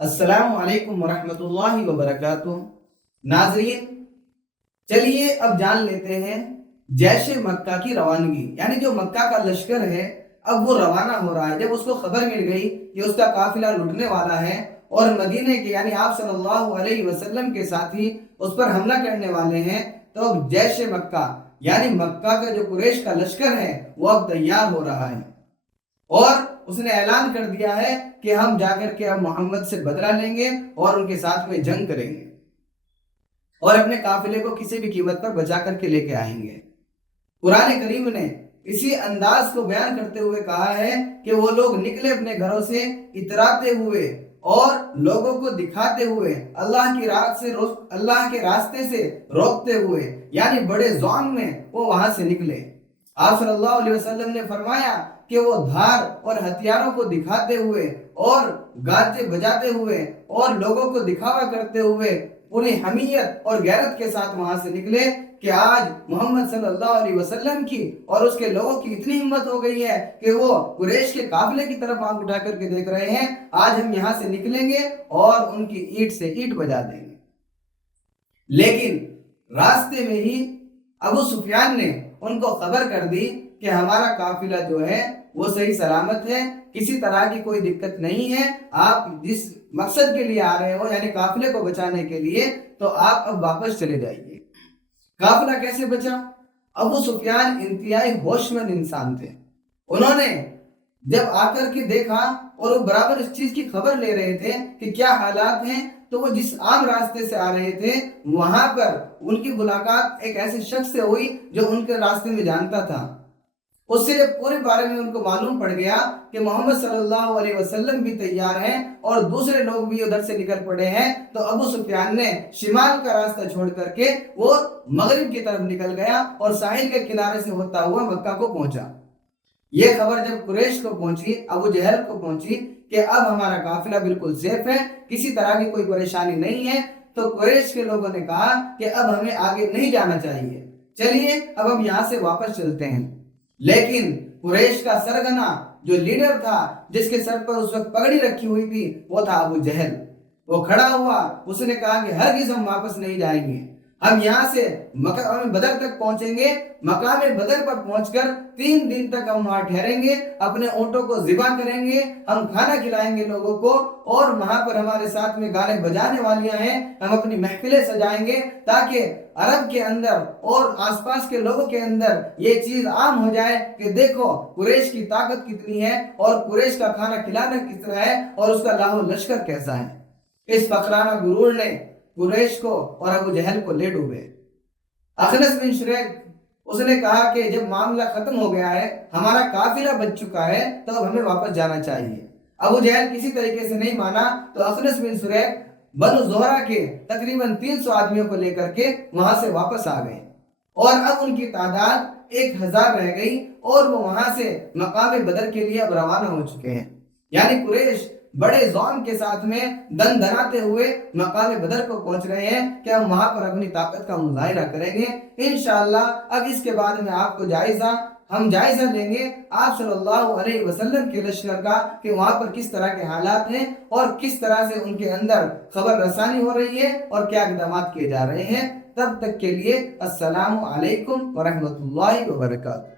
السلام علیکم ورحمۃ اللہ وبرکاتہ۔ ناظرین، چلیے اب جان لیتے ہیں جیش مکہ کی روانگی، یعنی جو مکہ کا لشکر ہے اب وہ روانہ ہو رہا ہے۔ جب اس کو خبر مل گئی کہ اس کا قافلہ لٹنے والا ہے اور مدینے کے یعنی آپ صلی اللہ علیہ وسلم کے ساتھی اس پر حملہ کرنے والے ہیں، تو اب جیش مکہ یعنی مکہ کا جو قریش کا لشکر ہے وہ اب تیار ہو رہا ہے، اور اس نے اعلان کر دیا ہے کہ ہم جا کر کے اب محمد سے بدلہ لیں گے اور ان کے ساتھ میں جنگ کریں گے اور اپنے قافلے کو کسی بھی قیمت پر بچا کر کے لے کے آئیں گے۔ قرآن کریم نے اسی انداز کو بیان کرتے ہوئے کہا ہے کہ وہ لوگ نکلے اپنے گھروں سے اتراتے ہوئے اور لوگوں کو دکھاتے ہوئے، اللہ کے راستے سے روکتے ہوئے، یعنی بڑے ضعف میں وہ وہاں سے نکلے۔ آپ صلی اللہ علیہ وسلم نے فرمایا کہ وہ دھار اور ہتھیاروں کو دکھاتے ہوئے اور گاجے بجاتے ہوئے اور لوگوں کو دکھاوا کرتے ہوئے پوری حمیت اور غیرت کے ساتھ وہاں سے نکلے کہ آج محمد صلی اللہ علیہ وسلم کی اور اس کے لوگوں کی اتنی ہمت ہو گئی ہے کہ وہ قریش کے قافلے کی طرف آنکھ اٹھا کر کے دیکھ رہے ہیں، آج ہم یہاں سے نکلیں گے اور ان کی اینٹ سے اینٹ بجا دیں گے۔ لیکن راستے میں ہی ابو سفیان نے ان کو خبر کر دی کہ ہمارا قافلہ جو ہے وہ صحیح سلامت ہے، کسی طرح کی کوئی دقت نہیں ہے، آپ جس مقصد کے لیے آ رہے ہو یعنی قافلے کو بچانے کے لیے، تو آپ اب واپس چلے جائیے۔ قافلہ کیسے بچا؟ ابو سفیان انتہائی ہوش مند انسان تھے۔ انہوں نے جب آ کر کے دیکھا اور وہ برابر اس چیز کی خبر لے رہے تھے کہ کیا حالات ہیں، تو وہ جس عام راستے سے آ رہے تھے وہاں پر ان کی ملاقات ایک ایسے شخص سے ہوئی جو ان کے راستے میں جانتا تھا۔ اس سے پورے بارے میں ان کو معلوم پڑ گیا کہ محمد صلی اللہ علیہ وسلم بھی تیار ہیں اور دوسرے لوگ بھی ادھر سے نکل پڑے ہیں۔ تو ابو سفیان نے شمال کا راستہ چھوڑ کر کے وہ مغرب کی طرف نکل گیا اور ساحل کے کنارے سے ہوتا ہوا مکہ کو پہنچا۔ یہ خبر جب قریش کو پہنچی، ابو جہل کو پہنچی کہ اب ہمارا قافلہ بالکل سیف ہے، کسی طرح کی کوئی پریشانی نہیں ہے، تو قریش کے لوگوں نے کہا کہ اب ہمیں آگے نہیں جانا چاہیے، چلیے اب ہم یہاں سے واپس چلتے ہیں۔ لیکن قریش کا سرگنا جو لیڈر تھا، جس کے سر پر اس وقت پگڑی رکھی ہوئی تھی، وہ تھا ابو جہل۔ وہ کھڑا ہوا، اس نے کہا کہ ہرگز ہم واپس نہیں جائیں گے، ہم یہاں سے مقام بدر تک پہنچیں گے، مقام بدر پر پہنچ کر 3 دن تک ہم وہاں ٹھہریں گے، اپنے اونٹوں کو ذبح کریں گے، ہم کھانا کھلائیں گے لوگوں کو، اور وہاں پر ہمارے ساتھ میں گانے بجانے والیاں ہیں، ہم اپنی محفلیں سجائیں گے تاکہ عرب کے اندر اور آس پاس کے لوگوں کے اندر یہ چیز عام ہو جائے کہ دیکھو قریش کی طاقت کتنی ہے اور قریش کا کھانا کھلانا کس طرح ہے اور اس کا لاہو لشکر کیسا ہے۔ اس فخرانہ غرور نے قریش کو اور ابو جہل کو لے ڈوبے۔ اخنس بن شریک اس نے کہا کہ جب معاملہ ختم ہو گیا ہے، ہمارا قافلہ بچ چکا ہے، تو اب ہمیں واپس جانا چاہیے۔ ابو جہل کسی طریقے سے نہیں مانا، تو اخنس بن شریک بنو زہرہ کے تقریباً 300 آدمیوں کو لے کر کے وہاں سے واپس آ گئے، اور اب ان کی تعداد 1000 رہ گئی اور وہ وہاں سے مقام بدر کے لیے اب روانہ ہو چکے ہیں۔ یعنی قریش بڑے ضعف کے ساتھ میں دن دناتے ہوئے مقام بدر کو پہنچ رہے ہیں کہ ہم وہاں پر اپنی طاقت کا مظاہرہ کریں گے انشاءاللہ۔ اب اس کے بعد میں آپ کو ہم جائزہ لیں گے آپ صلی اللہ علیہ وسلم کے لشکر کا کہ وہاں پر کس طرح کے حالات ہیں اور کس طرح سے ان کے اندر خبر رسانی ہو رہی ہے اور کیا اقدامات کیے جا رہے ہیں۔ تب تک کے لیے السلام علیکم ورحمۃ اللہ وبرکاتہ۔